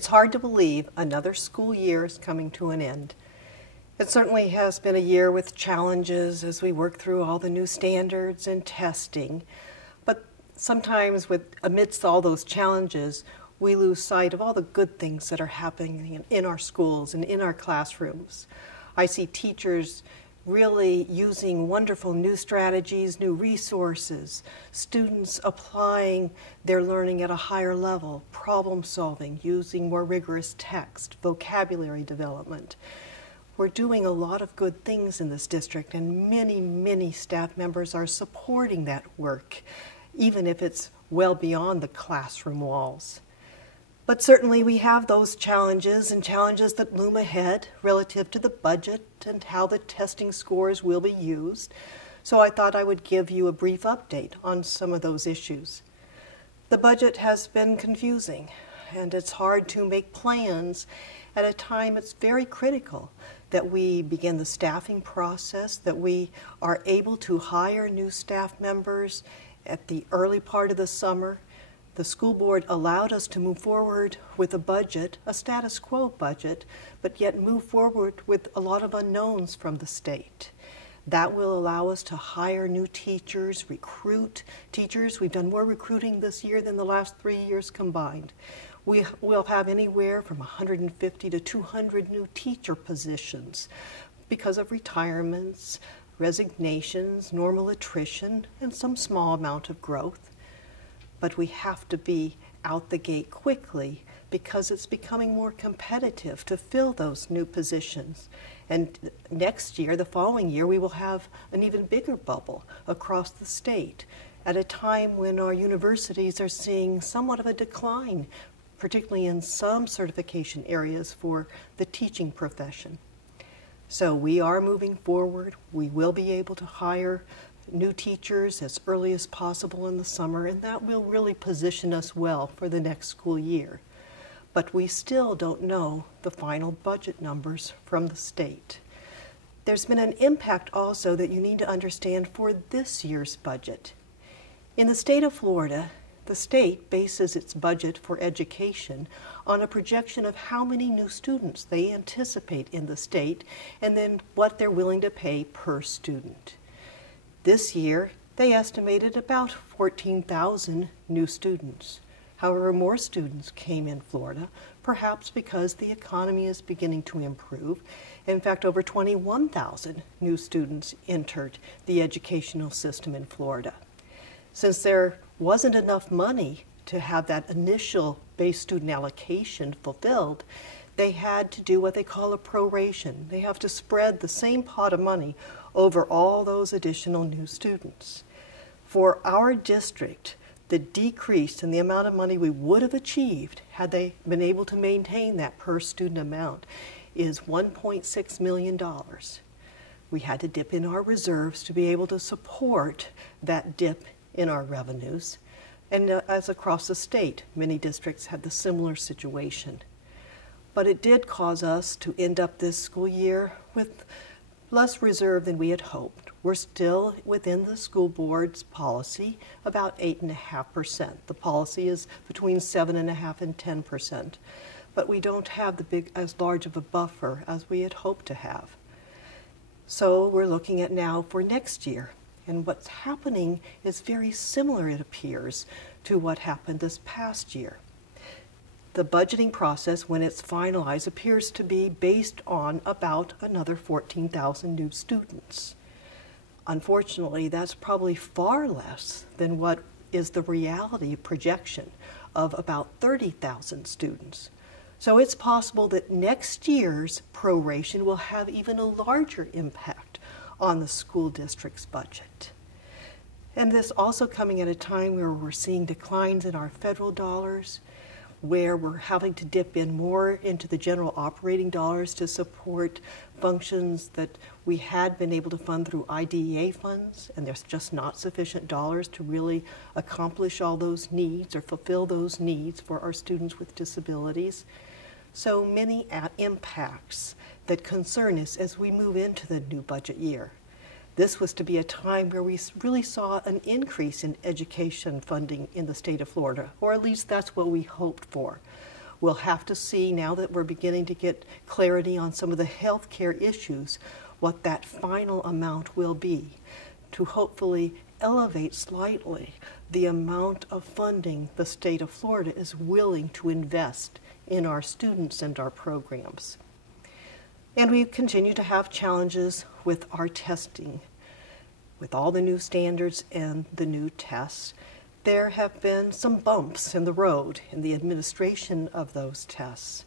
It's hard to believe another school year is coming to an end. It certainly has been a year with challenges as we work through all the new standards and testing. But sometimes amidst all those challenges, we lose sight of all the good things that are happening in our schools and in our classrooms. I see teachers really using wonderful new strategies, new resources, students applying their learning at a higher level, problem solving, using more rigorous text, vocabulary development. We're doing a lot of good things in this district, and many staff members are supporting that work, even if it's well beyond the classroom walls. But certainly we have those challenges and challenges that loom ahead relative to the budget and how the testing scores will be used. So I thought I would give you a brief update on some of those issues. The budget has been confusing, and it's hard to make plans at a time it's very critical that we begin the staffing process, that we are able to hire new staff members at the early part of the summer. The school board allowed us to move forward with a budget, a status quo budget, but yet move forward with a lot of unknowns from the state. That will allow us to hire new teachers, recruit teachers. We've done more recruiting this year than the last 3 years combined. We will have anywhere from 150 to 200 new teacher positions because of retirements, resignations, normal attrition, and some small amount of growth. But we have to be out the gate quickly because it's becoming more competitive to fill those new positions. And next year, the following year, we will have an even bigger bubble across the state at a time when our universities are seeing somewhat of a decline, particularly in some certification areas for the teaching profession. So we are moving forward. We will be able to hire new teachers as early as possible in the summer, and that will really position us well for the next school year. But we still don't know the final budget numbers from the state. There's been an impact also that you need to understand for this year's budget. In the state of Florida, the state bases its budget for education on a projection of how many new students they anticipate in the state and then what they're willing to pay per student. This year, they estimated about 14,000 new students. However, more students came in Florida, perhaps because the economy is beginning to improve. In fact, over 21,000 new students entered the educational system in Florida. Since there wasn't enough money to have that initial base student allocation fulfilled, they had to do what they call a proration. They have to spread the same pot of money over all those additional new students. For our district, the decrease in the amount of money we would have achieved had they been able to maintain that per student amount is $1.6 million. We had to dip in our reserves to be able to support that dip in our revenues. And as across the state, many districts had the similar situation. But it did cause us to end up this school year with less reserve than we had hoped. We're still within the school board's policy, about 8.5%. The policy is between 7.5% and 10%. But we don't have as large of a buffer as we had hoped to have. So we're looking at now for next year. And what's happening is very similar, it appears, to what happened this past year. The budgeting process, when it's finalized, appears to be based on about another 14,000 new students. Unfortunately, that's probably far less than what is the reality projection of about 30,000 students. So it's possible that next year's proration will have even a larger impact on the school district's budget. And this also coming at a time where we're seeing declines in our federal dollars, where we're having to dip in more into the general operating dollars to support functions that we had been able to fund through IDEA funds, and there's just not sufficient dollars to really accomplish all those needs or fulfill those needs for our students with disabilities. So many impacts that concern us as we move into the new budget year. This was to be a time where we really saw an increase in education funding in the state of Florida, or at least that's what we hoped for. We'll have to see, now that we're beginning to get clarity on some of the healthcare issues, what that final amount will be to hopefully elevate slightly the amount of funding the state of Florida is willing to invest in our students and our programs. And we continue to have challenges with our testing. With all the new standards and the new tests, there have been some bumps in the road in the administration of those tests.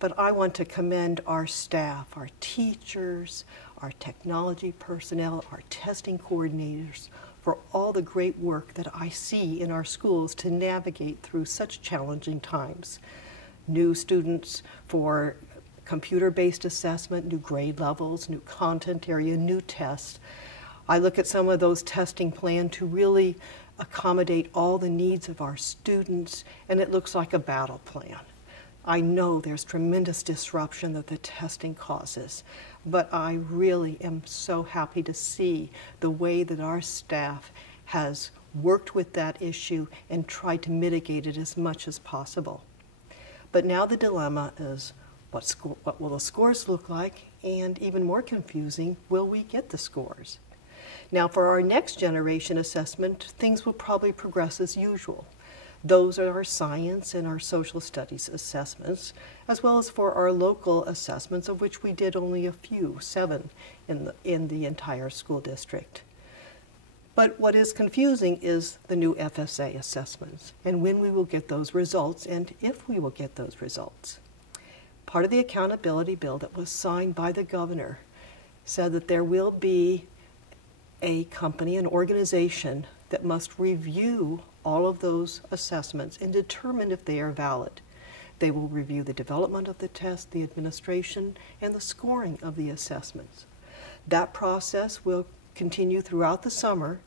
But I want to commend our staff, our teachers, our technology personnel, our testing coordinators, for all the great work that I see in our schools to navigate through such challenging times. New students for computer-based assessment, new grade levels, new content area, new tests. I look at some of those testing plans to really accommodate all the needs of our students, and it looks like a battle plan. I know there's tremendous disruption that the testing causes, but I really am so happy to see the way that our staff has worked with that issue and tried to mitigate it as much as possible. But now the dilemma is, what will the scores look like? And even more confusing, will we get the scores? Now for our next generation assessment, things will probably progress as usual. Those are our science and our social studies assessments, as well as for our local assessments, of which we did only a few, 7 in the entire school district. But what is confusing is the new FSA assessments, and when we will get those results, and if we will get those results. Part of the accountability bill that was signed by the governor said that there will be a company, an organization, that must review all of those assessments and determine if they are valid. They will review the development of the test, the administration, and the scoring of the assessments. That process will continue throughout the summer,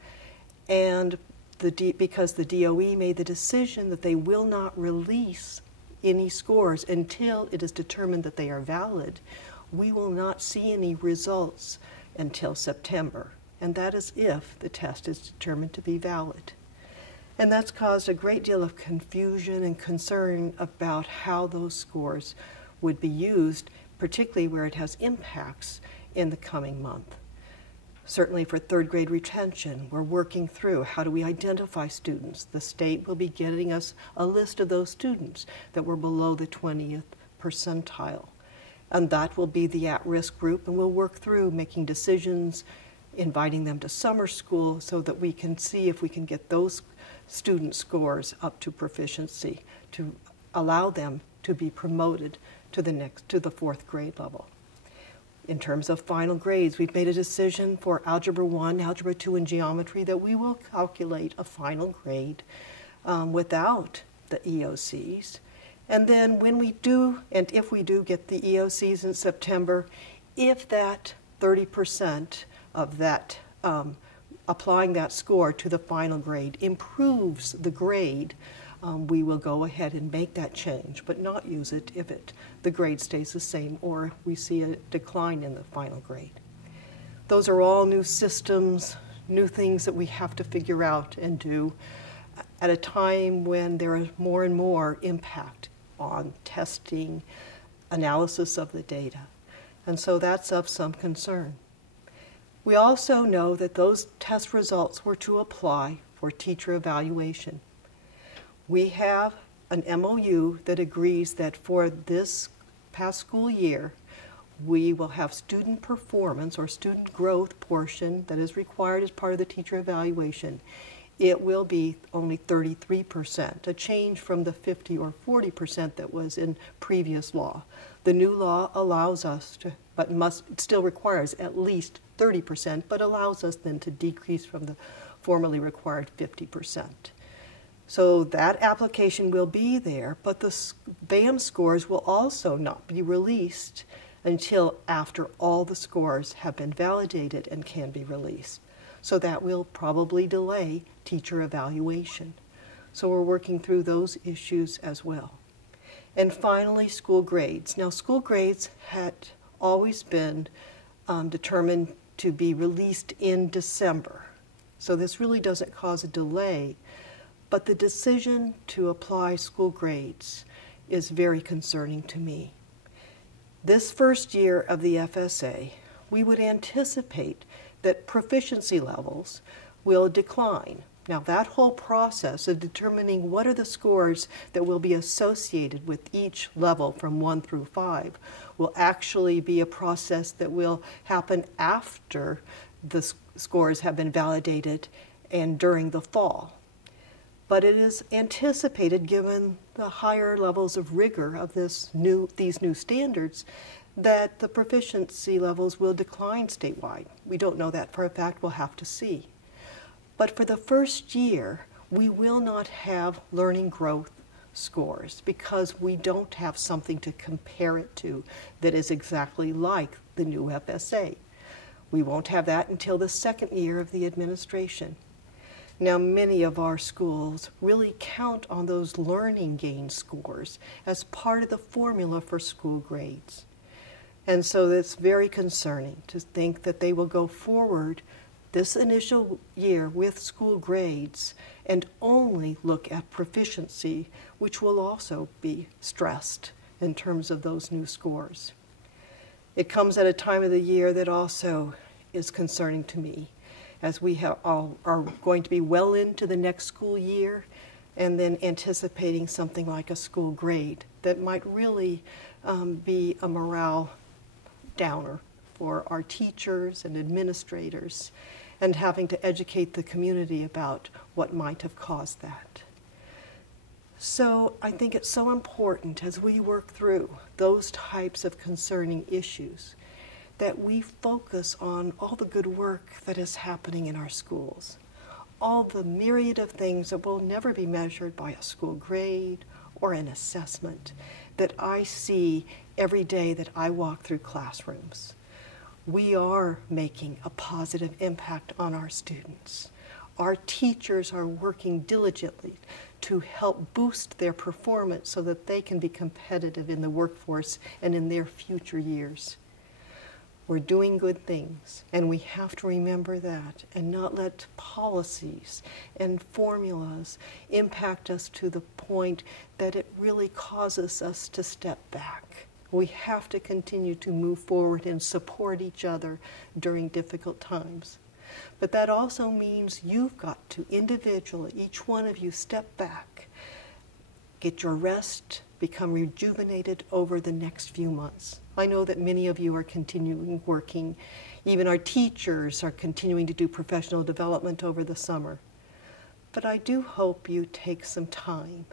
and because the DOE made the decision that they will not release any scores until it is determined that they are valid, we will not see any results until September. And that is if the test is determined to be valid. And that's caused a great deal of confusion and concern about how those scores would be used, particularly where it has impacts in the coming month. Certainly for third grade retention, we're working through how do we identify students. The state will be getting us a list of those students that were below the 20th percentile. And that will be the at-risk group, and we'll work through making decisions, inviting them to summer school so that we can see if we can get those student scores up to proficiency to allow them to be promoted to the 4th grade level. In terms of final grades, we've made a decision for Algebra 1, Algebra 2, and Geometry that we will calculate a final grade without the EOCs. And then when we do, and if we do get the EOCs in September, if that 30% of that, applying that score to the final grade improves the grade, we will go ahead and make that change, but not use it if the grade stays the same or we see a decline in the final grade. Those are all new systems, new things that we have to figure out and do at a time when there is more and more impact on testing, analysis of the data. And so that's of some concern. We also know that those test results were to apply for teacher evaluation. We have an MOU that agrees that for this past school year, we will have student performance or student growth portion that is required as part of the teacher evaluation. It will be only 33%, a change from the 50 or 40% that was in previous law. The new law allows us to, but still requires at least 30%, but allows us then to decrease from the formerly required 50%. So that application will be there, but the BAM scores will also not be released until after all the scores have been validated and can be released. So that will probably delay teacher evaluation. So we're working through those issues as well. And finally, school grades. Now, school grades had always been determined to be released in December. So this really doesn't cause a delay, but the decision to apply school grades is very concerning to me. This first year of the FSA, we would anticipate that proficiency levels will decline. Now, that whole process of determining what are the scores that will be associated with each level from 1 through 5 will actually be a process that will happen after the scores have been validated and during the fall. But it is anticipated, given the higher levels of rigor of these new standards, that the proficiency levels will decline statewide. We don't know that for a fact. We'll have to see. But for the first year, we will not have learning growth scores because we don't have something to compare it to that is exactly like the new FSA. We won't have that until the second year of the administration. Now, many of our schools really count on those learning gain scores as part of the formula for school grades. And so it's very concerning to think that they will go forward this initial year with school grades and only look at proficiency, which will also be stressed in terms of those new scores. It comes at a time of the year that also is concerning to me, as we are going to be well into the next school year and then anticipating something like a school grade that might really be a morale downer for our teachers and administrators, and having to educate the community about what might have caused that. So I think it's so important as we work through those types of concerning issues that we focus on all the good work that is happening in our schools, all the myriad of things that will never be measured by a school grade or an assessment that I see every day that I walk through classrooms. We are making a positive impact on our students. Our teachers are working diligently to help boost their performance so that they can be competitive in the workforce and in their future years. We're doing good things, and we have to remember that and not let policies and formulas impact us to the point that it really causes us to step back. We have to continue to move forward and support each other during difficult times. But that also means you've got to individually, each one of you, step back, get your rest, become rejuvenated over the next few months. I know that many of you are continuing working. Even our teachers are continuing to do professional development over the summer. But I do hope you take some time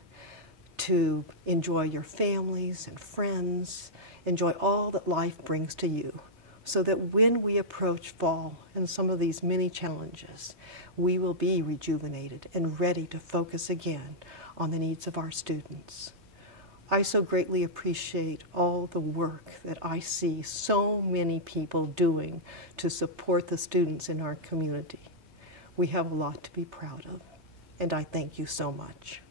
to enjoy your families and friends, enjoy all that life brings to you, so that when we approach fall and some of these many challenges, we will be rejuvenated and ready to focus again on the needs of our students. I so greatly appreciate all the work that I see so many people doing to support the students in our community. We have a lot to be proud of, and I thank you so much.